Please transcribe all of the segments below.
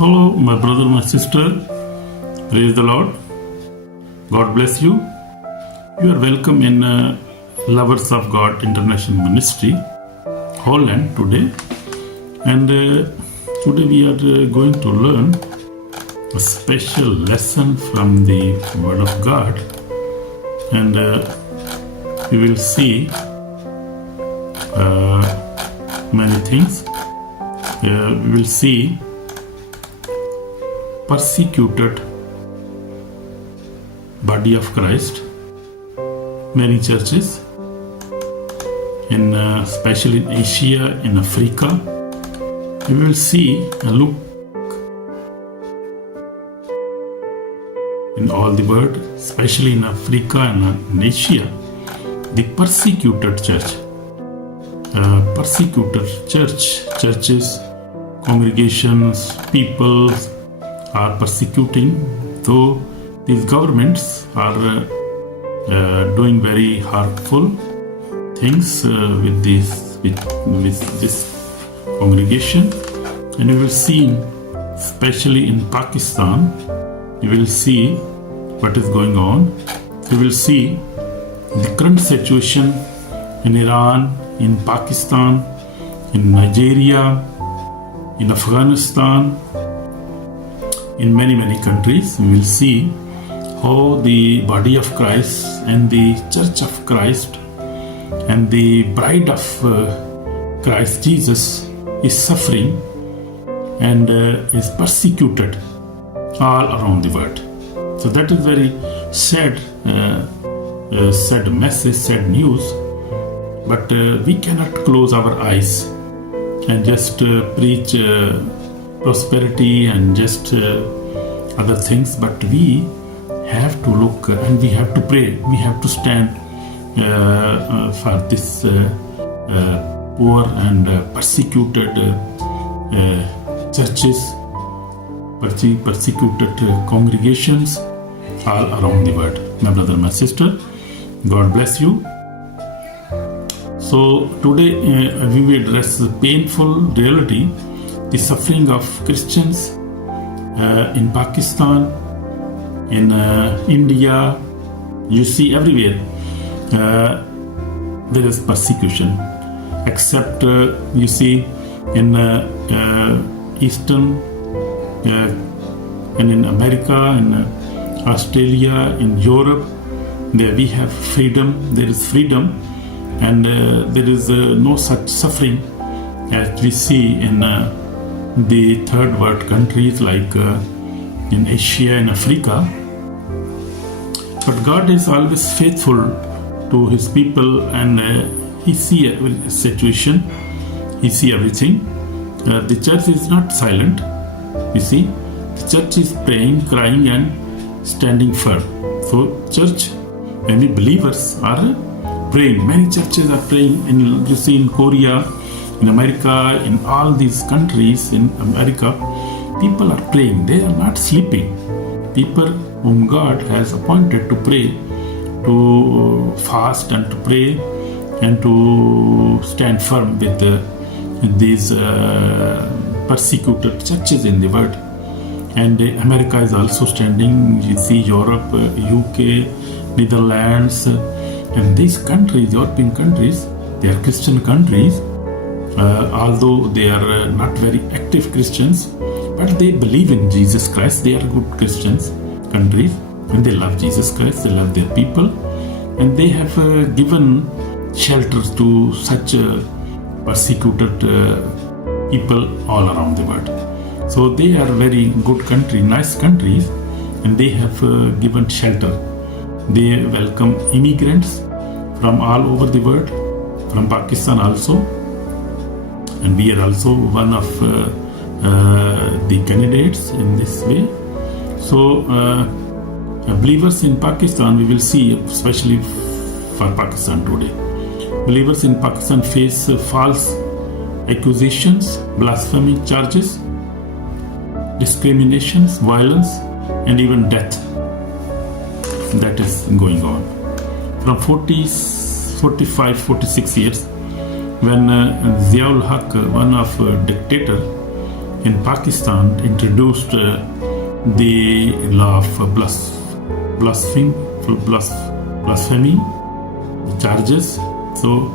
Hello, my brother, my sister. Praise the Lord. God bless you. You are welcome in Lovers of God International Ministry, Holland today. And today we are going to learn a special lesson from the Word of God. And we will see many things. We will see persecuted body of Christ, many churches, in especially in Asia, in Africa. We will see and look in all the world, especially in Africa and in Asia, the persecuted church. Persecuted churches, congregations, people are persecuting, though these governments are doing very harmful things with this congregation. And you will see, especially in Pakistan, you will see what is going on. You will see the current situation in Iran, in Pakistan, in Nigeria, in Afghanistan, in many countries. We will see how the body of Christ and the church of Christ and the bride of Christ Jesus is suffering and is persecuted all around the world. So that is very sad message, sad news. But we cannot close our eyes and just preach prosperity and just other things. But we have to look and we have to pray. We have to stand for this poor and persecuted churches, persecuted congregations all around the world. My brother, my sister, God bless you. So today we will address the painful reality, the suffering of Christians in Pakistan, in India. You see everywhere there is persecution, except you see in Eastern and in America, in Australia, in Europe, there we have freedom. There is freedom. And there is no such suffering as we see in the third world countries like in Asia and Africa. But God is always faithful to His people, and He sees every situation, He sees everything. The church is not silent, you see. The church is praying, crying and standing firm. So church, many believers are praying. Many churches are praying. You see in Korea, in America, in all these countries in America, people are praying. They are not sleeping. People whom God has appointed to pray, to fast and to pray and to stand firm with these persecuted churches in the world. And America is also standing. You see Europe, UK, Netherlands, and these countries, European countries, they are Christian countries, although they are not very active Christians, but they believe in Jesus Christ. They are good Christians countries, and they love Jesus Christ, they love their people, and they have given shelters to such persecuted people all around the world. So they are very good country, nice countries, and they have given shelter. They welcome immigrants from all over the world, from Pakistan also, and we are also one of the candidates in this way. So believers in Pakistan, we will see, especially for Pakistan today, believers in Pakistan face false accusations, blasphemy charges, discriminations, violence, and even death. That is going on. From 45, 46 years, when Ziaul Haq, one of dictator, in Pakistan introduced the law of blasphemy charges. So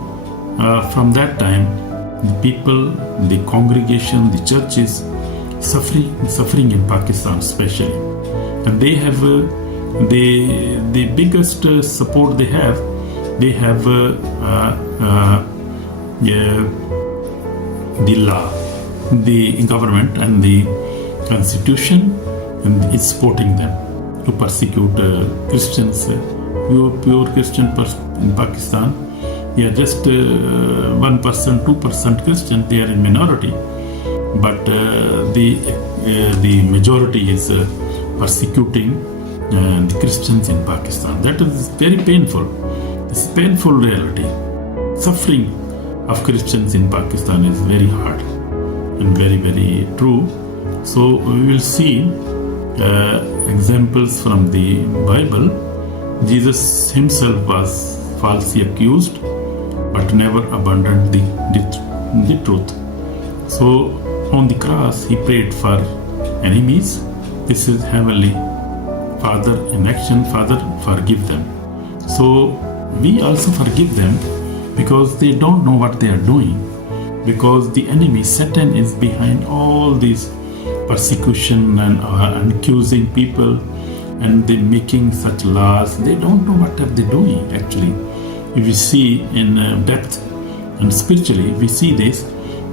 from that time, the people, the congregation, the churches suffering in Pakistan especially, and they have the biggest support they have. They have the law, the government and the constitution, and is supporting them to persecute Christians, pure Christian in Pakistan. They are just 1%, 2% Christian. They are in minority, but the majority is persecuting the Christians in Pakistan. That is very painful. It's a painful reality. Suffering of Christians in Pakistan is very hard and very, very true. So we will see examples from the Bible. Jesus himself was falsely accused, but never abandoned the truth. So on the cross, he prayed for enemies. This is Heavenly Father in action. Father, forgive them. So we also forgive them because they don't know what they are doing. Because the enemy, Satan, is behind all these persecution and accusing people, and they making such laws. They don't know what are they doing actually. If we see in depth and spiritually, we see this.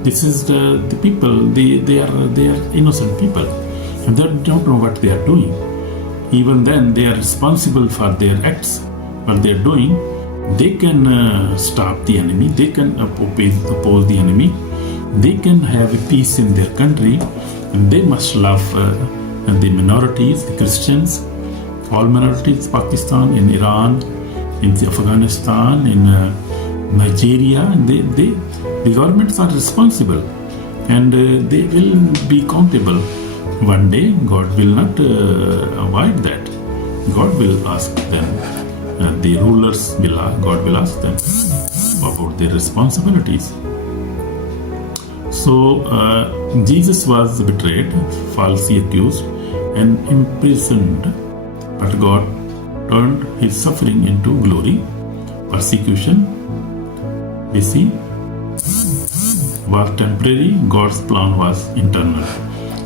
This is the people. They are innocent people, and they don't know what they are doing. Even then, they are responsible for their acts. What they are doing, they can stop the enemy. They can oppose the enemy. They can have a peace in their country, and they must love the minorities, the Christians, all minorities, Pakistan, in Iran, in Afghanistan, in Nigeria. The governments are responsible, and they will be accountable. One day, God will not avoid that. God will ask them. The rulers God will ask them about their responsibilities. So Jesus was betrayed, falsely accused, and imprisoned, but God turned his suffering into glory. Persecution, we see, was temporary. God's plan was internal.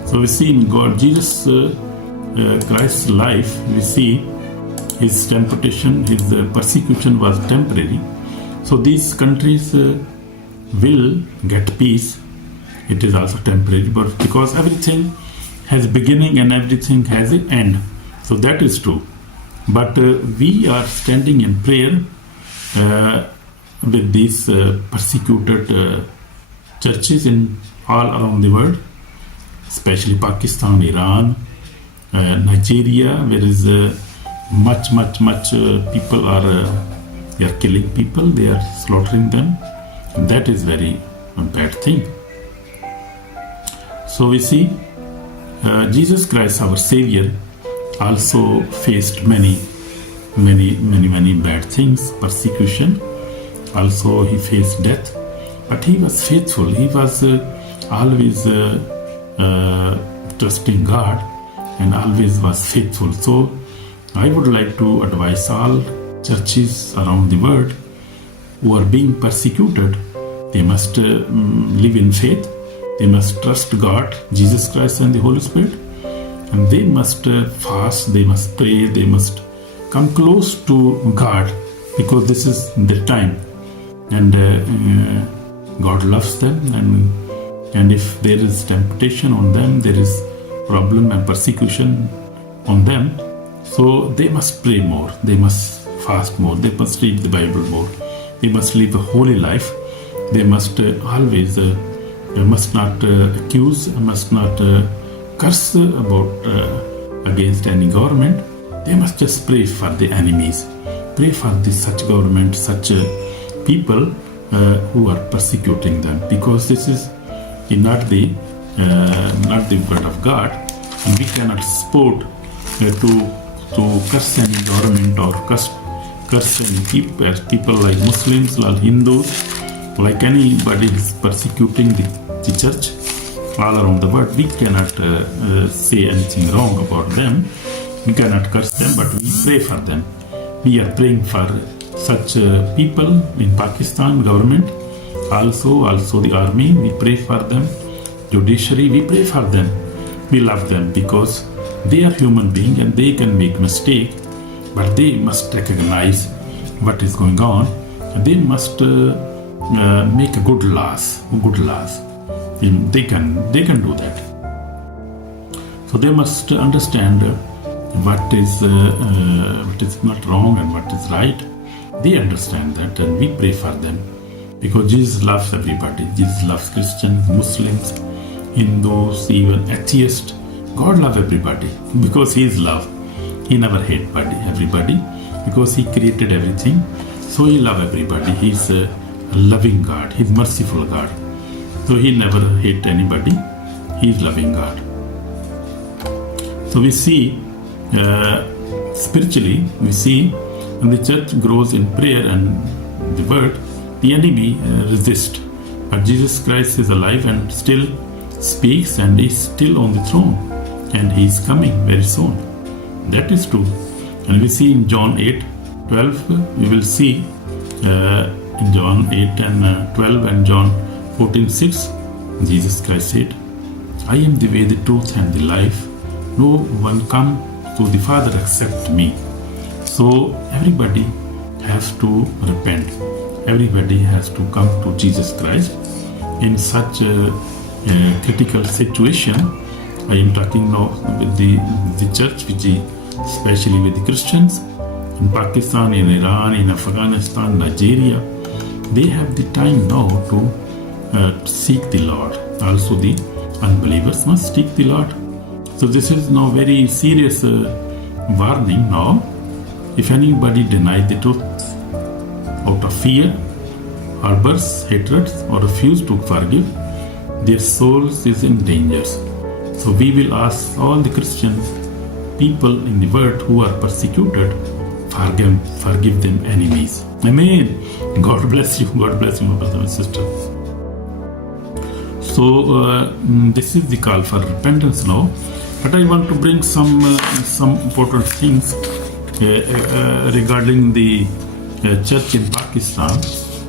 So we see in God, Jesus Christ's life, we see his temptation, his persecution was temporary. So these countries will get peace. It is also temporary, but because everything has beginning and everything has an end. So that is true. But we are standing in prayer with these persecuted churches in all around the world, especially Pakistan, Iran, Nigeria, where is much people are they are killing people, they are slaughtering them. That is very bad thing. So we see Jesus Christ, our Savior, also faced many bad things, persecution. Also he faced death, but he was faithful. He was always trusting God and always was faithful. So I would like to advise all churches around the world who are being persecuted. They must live in faith. They must trust God, Jesus Christ and the Holy Spirit. And they must fast, they must pray, they must come close to God, because this is their time. And God loves them, and if there is temptation on them, there is problem and persecution on them, so they must pray more, they must fast more, they must read the Bible more, they must live a holy life. They must always must not accuse, must not curse about against any government. They must just pray for the enemies, pray for such government, such people who are persecuting them, because this is not the word of God, and we cannot support to curse any government or curse any people like Muslims, like Hindus, like anybody is persecuting the church. all around the world. We cannot say anything wrong about them. We cannot curse them, but we pray for them. We are praying for such people in Pakistan government, also the army. We pray for them. Judiciary, we pray for them. We love them because they are human beings and they can make mistake, but they must recognize what is going on. They must make a good laws. They can do that. So they must understand what is not wrong and what is right. They understand that, and we pray for them because Jesus loves everybody. Jesus loves Christians, Muslims, Hindus, even atheists. God loves everybody because He is love. He never hate everybody because He created everything. So He loves everybody. He's a loving God. He's merciful God. So He never hate anybody. He's loving God. So we see spiritually, we see when the church grows in prayer and the word, the enemy resists. But Jesus Christ is alive and still speaks and is still on the throne. And He is coming very soon. That is true. And we see in John 8:12, we will see in John 8 and 12 and John 14:6, Jesus Christ said, I am the way, the truth and the life. No one come to the Father except me. So everybody has to repent. Everybody has to come to Jesus Christ in such a critical situation. I am talking now with the church, especially with the Christians in Pakistan, in Iran, in Afghanistan, Nigeria. They have the time now to seek the Lord. Also the unbelievers must seek the Lord. So this is now very serious warning now. If anybody denies the truth out of fear, harbors hatred, or refuse to forgive, their souls is in danger. So we will ask all the Christian people in the world who are persecuted, forgive them enemies. Amen. God bless you. God bless you, my brother and sister. So this is the call for repentance now. But I want to bring some important things regarding the church in Pakistan.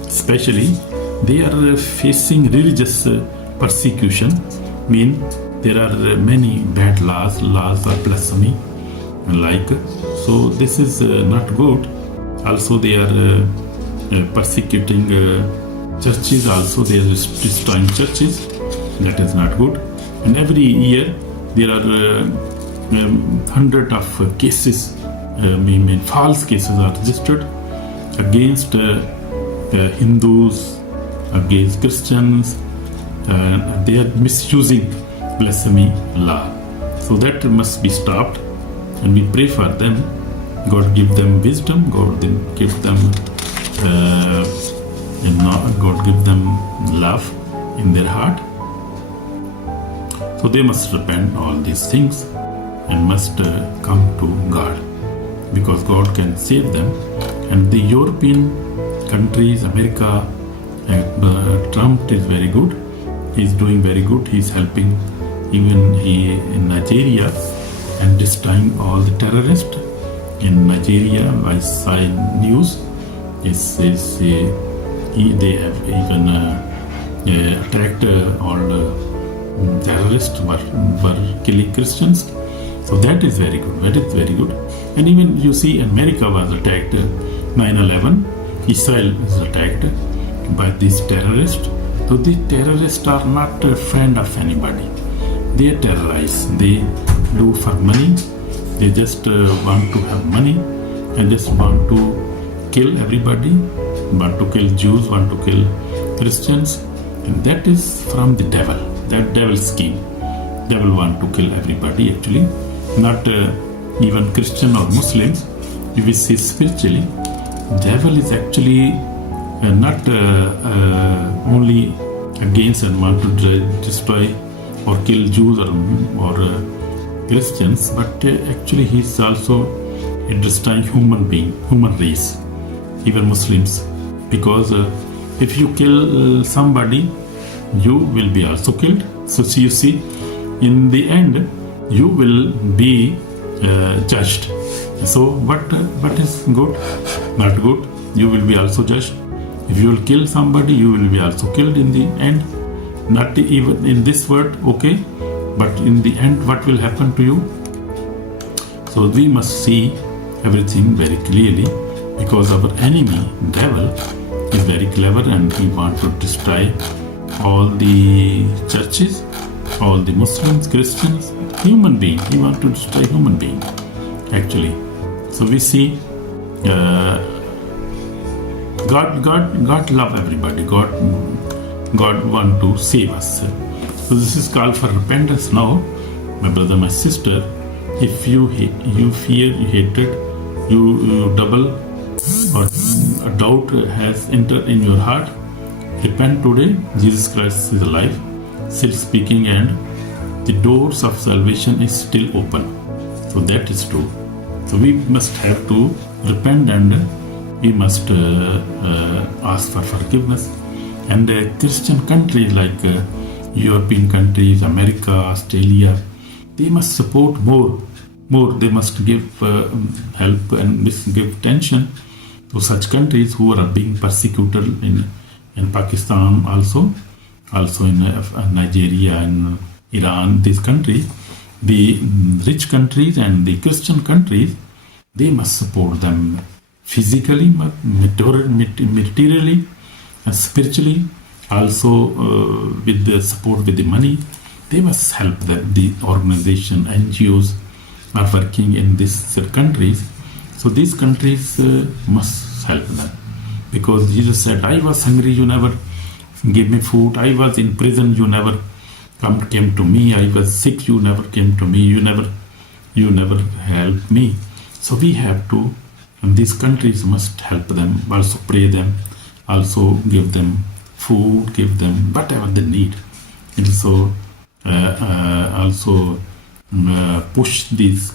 Especially, they are facing religious persecution. There are many bad laws of blasphemy, so this is not good. Also, they are persecuting churches. Also, they are destroying churches. That is not good. And every year there are hundreds of cases. False cases are registered against Hindus, against Christians. They are misusing blasphemy law. So that must be stopped, and we pray for them. God give them wisdom. God give them God give them love in their heart. So they must repent all these things and must come to God, because God can save them. And the European countries, America, Trump is very good. He's doing very good. He's helping even in Nigeria and destroying all the terrorists in Nigeria. I saw news. They have even attacked all terrorists were killing Christians. So that is very good. That is very good. And even you see America was attacked 9/11. Israel is attacked by these terrorists. So these terrorists are not a friend of anybody. They terrorize. They do for money. They just want to have money and just want to kill everybody. Want to kill Jews. Want to kill Christians. And that is from the devil. That devil scheme. Devil want to kill everybody actually. Not even Christian or Muslims. If we see spiritually, devil is actually not only against and want to destroy or kill Jews or Christians, but actually he is also destroying human race, even Muslims. Because if you kill somebody, you will be also killed. So you see, in the end, you will be judged. So what is good? Not good. You will be also judged. If you will kill somebody, you will be also killed in the end. Not even in this world, okay, but in the end, what will happen to you? So we must see everything very clearly, because our enemy, devil, is very clever and he wants to destroy all the churches, all the Muslims, Christians, human beings. He wants to destroy human beings, actually. So we see God love everybody. God want to save us. So this is called for repentance now, my brother, my sister. If you fear, you hatred, you double, or a doubt has entered in your heart, repent today. Jesus Christ is alive, still speaking, and the doors of salvation is still open. So that is true. So we must have to repent, and we must ask for forgiveness. And Christian countries like European countries, America, Australia, they must support more. They must give help and give attention to such countries who are being persecuted in Pakistan, also in Nigeria and Iran. These countries, the rich countries and the Christian countries, they must support them physically, materially, and spiritually, also with the support with the money. They must help them. The organization, NGOs are working in these countries. So these countries must help them, because Jesus said, I was hungry, you never gave me food. I was in prison, you never came to me. I was sick, you never came to me. You never helped me. So we have to, and these countries must help them, also pray them, also give them food, give them whatever they need. Also push these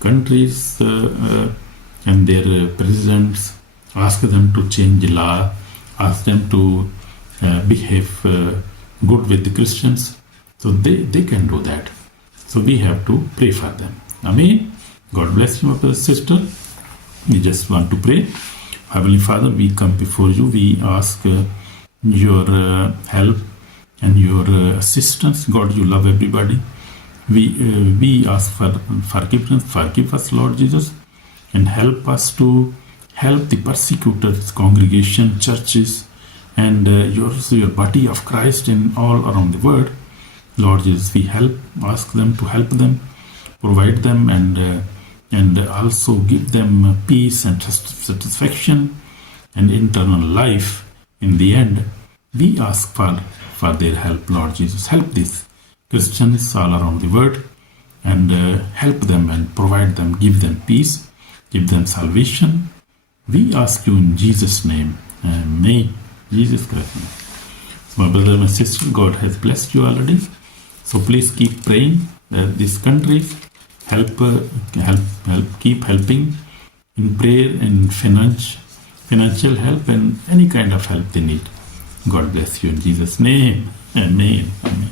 countries and their presidents, ask them to change the law, ask them to behave good with the Christians. So they can do that. So we have to pray for them. Amen. God bless you, my brother, sister. We just want to pray. Heavenly Father, we come before you. We ask your help and your assistance. God, you love everybody. We ask for forgiveness. Forgive us, Lord Jesus, and help us to help the persecutors, congregation, churches, and your body of Christ in all around the world. Lord Jesus, we ask them to help them, provide them, and also give them peace and satisfaction and eternal life in the end. We ask for their help, Lord Jesus. Help these Christians all around the world, and help them and provide them, give them peace, give them salvation. We ask you in Jesus' name. Amen. Jesus Christ. So my brother, my sister, God has blessed you already. So please keep praying that these countries keep helping in prayer and financial help and any kind of help they need. God bless you in Jesus' name. Amen. Amen.